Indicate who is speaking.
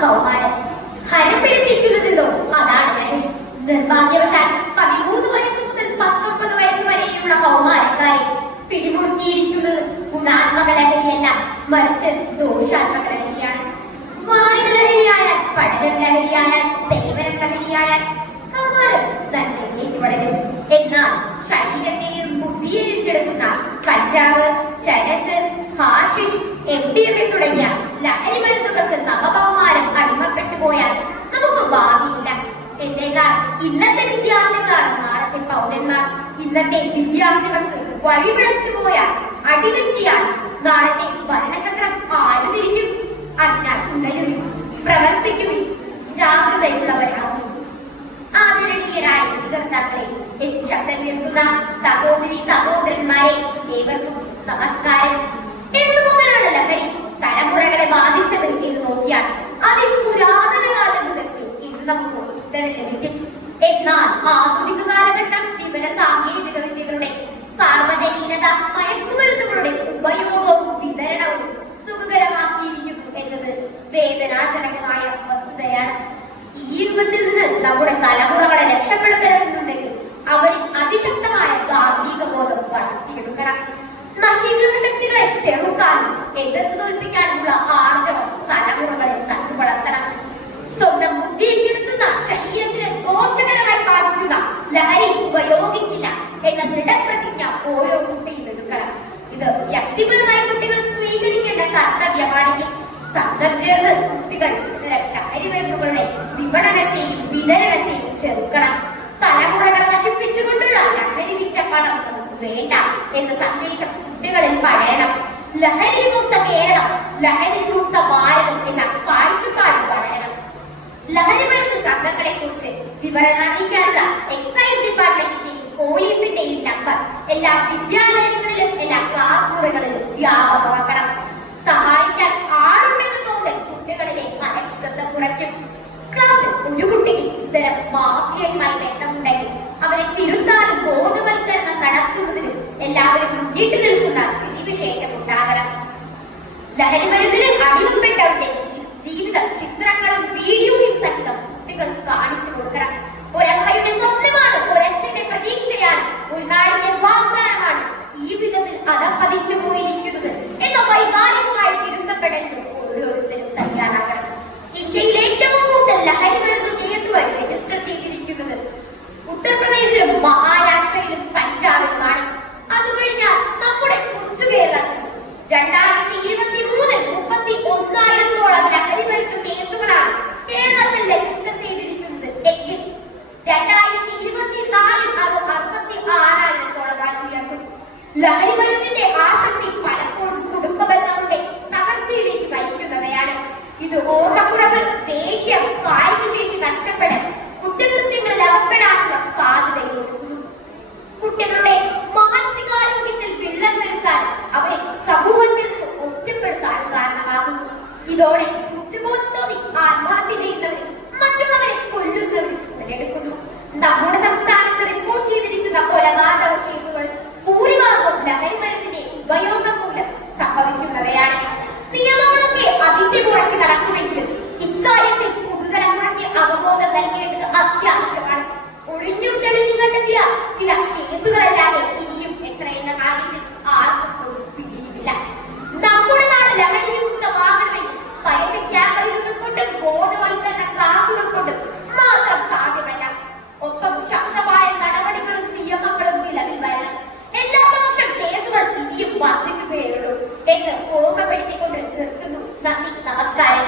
Speaker 1: കൗമാരം. അതാണ് മുതൽ പത്തൊമ്പത് വയസ്സ് വരെയുള്ള പിടിമുറുക്കിയിരിക്കുന്നത് സേവന ഹാഷിഷ് എം ഡി എം തുടങ്ങിയ ലഹരി മരുന്നുകൾക്ക് നവകൗമാരം അടിമപ്പെട്ടു പോയാൽ നമുക്ക് ഭാവിയില്ല എന്നാൽ ഇന്നത്തെ വിദ്യാർത്ഥികളാണ് നാളത്തെ പൗരന്മാർ. ഇന്നത്തെ വിദ്യാർത്ഥികൾക്ക് വഴിപിഴച്ചു പോയാൽ അടിതെറ്റിയാൽ നാളത്തെ ഭരണചക്രം ആര് തിരിക്കും അതിനാൽ ഉണരും പ്രവർത്തിക്കുവിൻ ജാഗ്രതയുള്ളവരാകും ആദരണീയരായ ഉപകർത്താക്കളെ എനിക്ക് ശബ്ദം കേൾക്കുന്ന സഹോദരി സഹോദരന്മാരെ ഏവർക്കും നമസ്കാരം. എന്നു മുതലാണ് ലഹരി തലമുറകളെ ബാധിച്ചത് എന്ന് നോക്കിയാൽ നമ്മുടെ തലമുറകളെ രക്ഷപ്പെടുത്തണമെന്നുണ്ടെങ്കിൽ അവരിൽ അതിശക്തമായ ധാർമ്മിക ബോധം വളർത്തിയെടുക്കണം. നശീകരണ ശക്തികളെ ചെറുക്കാനും എതിർത്ത് തോൽപ്പിക്കാനുള്ള ആർജവം തലമുറകളെ തന്നു വളർത്തണം സ്വന്തം ബുദ്ധിയെ കെടുത്തുന്ന ശരീരത്തിന് ദോഷകരമായി ബാധിക്കുന്ന ലഹരി ഉപയോഗിക്കില്ല എന്ന ദൃഢപ്രതിജ്ഞ ഓരോ കുട്ടിയും എടുക്കണം. ഇത് വ്യക്തിപരമായി കുട്ടികൾ സ്വീകരിക്കേണ്ട കർത്തവ്യമാണെങ്കിൽ സംഘം ചേർന്ന് കുട്ടികൾ മരുന്നുകളുടെ വിപണനത്തെയും വിതരണത്തെയും ചെറുക്കണം തലമുറകൾ നശിപ്പിച്ചുകൊണ്ടുള്ള ലഹരി വിറ്റ പണം നമുക്ക് വേണ്ട എന്ന സന്ദേശം കുട്ടികളിൽ പകരണം ലഹരി മുക്ത കേരളം ലഹരി മുക്ത ഭാരതം എന്ന കാഴ്ചപ്പാട് വളരണം. ലഹരി മരുന്ന് സംഘങ്ങളെ കുറിച്ച് വിവരണം രണ്ടായിരത്തി ഇരുപത്തി മൂന്നിൽ മുപ്പത്തി ഒന്നായിരത്തോളം ലഹരി മരുന്ന് കേസുകളാണ് കേരളത്തിൽ രജിസ്റ്റർ ചെയ്തിരിക്കുന്നത്. എങ്കിൽ രണ്ടായിരത്തി ഇരുപത്തിനാലിൽ അത് അറുപത്തി ആറായിരത്തോളമായി ഉയർന്നു. ലഹരി ഇതോടെ കുറ്റബോധം തോന്നി ആത്മഹത്യ ചെയ്യുന്നവരും മറ്റുള്ളവരെ കൊല്ലുന്നവരും മുതലെടുക്കുന്നു നമ്മുടെ സംസ്ഥാനത്ത് റിപ്പോർട്ട് ചെയ്തിരിക്കുന്ന കൊലപാതക കേസുകൾ ഭൂരിഭാഗവും ലഹരിമരുന്നിന്റെ ഉപയോഗം മൂലം സംഭവിക്കുന്നവയാണ്. നിയമങ്ങളൊക്കെ അതിന്റെ പുറത്ത് നടക്കുമെങ്കിലും ഇക്കാര്യത്തിൽ പുതുതലമുറയ്ക്ക് അവബോധം നൽകേണ്ടത് അത്യാവശ്യമാണ്. ഒഴിഞ്ഞും തെളിഞ്ഞു കണ്ടെത്തിയ ചില കേസുകളല്ലാതെ ഇനിയും എത്രയെന്ന കാര്യത്തിൽ വാർദ്ധക്യ പേരോടും തെങ്ങ് ഓർമ്മപ്പെടുത്തിക്കൊണ്ട് നിർത്തുന്നു നന്ദി നമസ്കാരം